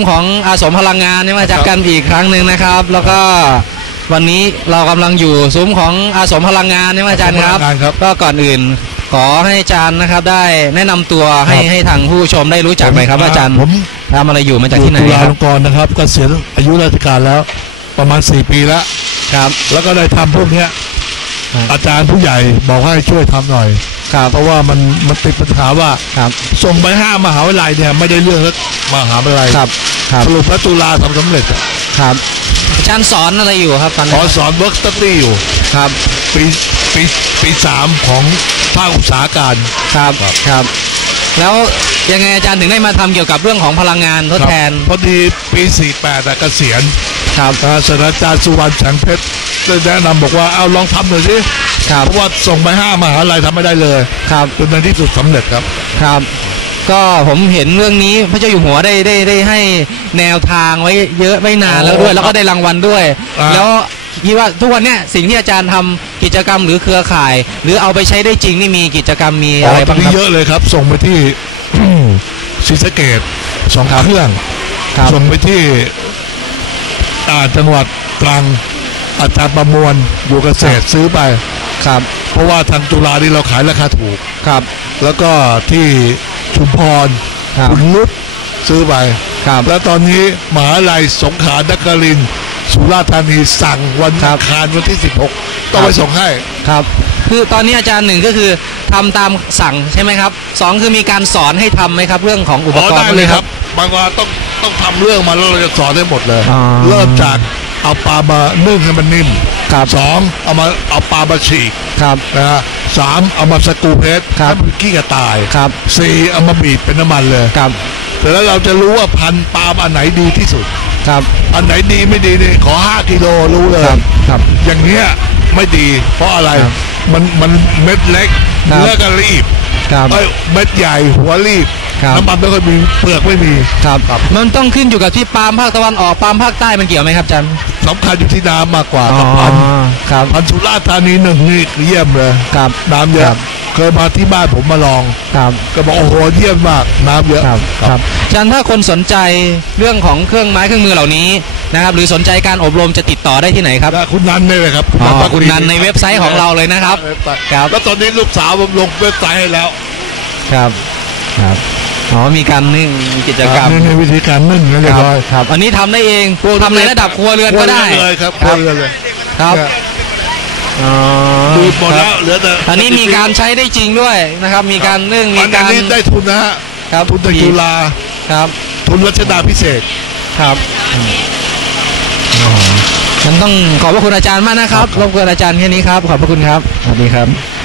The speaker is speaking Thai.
ของอาสมพลังงานนี่มาจากกันอีกครั้งหนึ่งนะครับ แล้วก็วันนี้เรากำลังอยู่ซุ้มของอาสมพลังงานนี่มาอาจารย์ครับอาสมพลังงานครับก็ก่อนอื่นขอให้อาจารย์นะครับ ได้แนะนำตัวให้ครับให้ทางผู้ชมได้รู้จักหน่อยครับอาจารย์ผมทำอะไรอยู่มาจากที่ไหนจุฬาครัลบงกรณ์นะครับเกษียณอายุราชการแล้วประมาณ 4 ปีแล้วครับ แล้วก็ได้ทำพวกเนี้ยครับอาจารย์ผู้ใหญ่บอกให้ช่วยทำหน่อยครับ เพราะว่ามันมันติดปัญหาว่าครับส่งไปห้ามหาวิทยาลัยเนี่ยไม่ได้เรื่องแล้วมหาวิทยาลัยครับครับสรุปแล้วจุฬาทำสำเร็จอะครับอาจารย์สอนอะไรอยู่ครับตอนขนี้อสอนเวิร์กสตี้อยู่ครับปีปีปีสามของภาคอุตสาหการครับครับครับแล้วยังไงอาจารย์ถึงได้มาทำเกี่ยวกับเรื่องของพลังงานทดแทนพอดีปี48อะเกษียณครับอ่าศาสตราจารย์สุวรรณแสงเพชรได้แนะนำบอกว่าเอาลองทำหน่อยสิ ครับเพราะว่าส่งไปห้ามหาลัยทำไม่ได้เลยครับจนในที่สุดสำเร็จครับ ครับ ก็ผมเห็นเรื่องนี้พระเจ้าอยู่หัวได้ได้ได้ให้แนวทางไว้เยอะไม่นานแล้วด้วย โอ้แล้วก็ได้รางวัลด้วย อ่า แล้วคิดว่าทุกวันเนี้ยสิ่งที่อาจารย์ทำกิจกรรมหรือเครือข่าย หรือเอาไปใช้ได้จริงนี่มีกิจกรรมมีอะไรตอบ้านงนี้ครับ เยอะเลยครับ ส่งไปที่ ศรีสะเกดสองเครื่อง ครับ ส่งไปที่อ่าจังหวัดตรัง อาจารย์ประมวลอยู่เกษตรซื้อไป ครับ เพราะว่าทางจุฬานี่เราขายราคาถูก ครับ แล้วก็ที่ชุมพรครับคุณรุดซื้อไป ครับ แล้วตอนนี้มหาลัยสงขลานครินทร์สุราษฎร์ธานีสั่งวันครัอับงคารวันที่ 16 ต้องครับไปส่งให้ ครับ คือตอนนี้อาจารย์หนึ่งก็คือทำตามสั่งใช่ไหมครับสองคือมีการสอนให้ทำไหมครับ เรื่องของอุปอ๋อกรณ์ได้พวกเลยนี้ครับบางวันต้องต้องทำเรื่องมาแล้วเราจะสอนได้หมดเลยอ๋อเริ่มจาก เอาปลามานึ่งให้มันนิ่มครับสองเอามาเอาปลามาฉีกครับนะฮะสามเอามาสกรูเพชรครับให้มันขี้กระต่ายครับสี่เอามาบีบเป็นน้ำมันเลยครับแต่แล้วเราจะรู้ว่าพันธุ์ปาล์มอันไหนดีที่สุดครับ อันไหนดีไม่ดีนี่ขอ5กิโลรู้เลยครับครับอย่างเงี้ยไม่ดี เพราะอะไรครับมันมันเม็ดเล็กครับแล้วก็รีบครับเอ้ยเม็ดใหญ่หัวรีบครับ น้ำมันไม่ค่อยมีเปลือกไม่มีครับครับมันต้องขึ้นอยู่กับที่ปาล์มภาคตะวันออกปาล์มภาคใต้มันเกี่ยวไหมครับอาจารย์สำคัญอยู่ที่น้ำมากกว่าอ๋อกับพันธุ์ครับพันธุ์สุราษฎร์ธานีหนึ่งนี่เยี่ยมเลยครับน้ำเยคอะรับเคยมาที่บ้านผมมาลองครับก็บอกโอ้โหเยี่ยมมากน้ำเยอะครับครับอาจารย์ถ้าคนสนใจเรื่องของเครื่องไม้เครื่องมือเหล่านี้นะครับหรือสนใจการอบรมจะติดต่อได้ที่ไหนครับแล้วคุณนันได้เลยครับอ๋อปักคุณนันในเว็บไซต์ของเราเลยนะครับเว็บไซต์ครับแล้วตอนนี้ลูกสาวผมลงเว็บไซต์ให้แล้วครับครับ อ๋อมีการนึ่งกิจกรรมนี่วิธีการนึ่งนะเรียบร้อยครับ อันนี้ทำได้เองทำในระดับครัวเรือนก็ได้ครัวเรือนเลยครับคครัรัวเรือนเลยครับเนี่ยอ๋อดูหมดคแล้รับวเหลือแต่อันนี้มีการใช้ได้จริงด้วยนะครับ มีการนึ่งมีอันการนี้ได้ทุนนะฮะครับทุนจากบีบจุฬาครับ ทุนรัชดาพิเศษครับฉันต้องขอบพระคุณอาจารย์มากนะครับรบกวนอาจารย์แค่นี้ครับ ขอบพระคุณครับสวัสดีครับ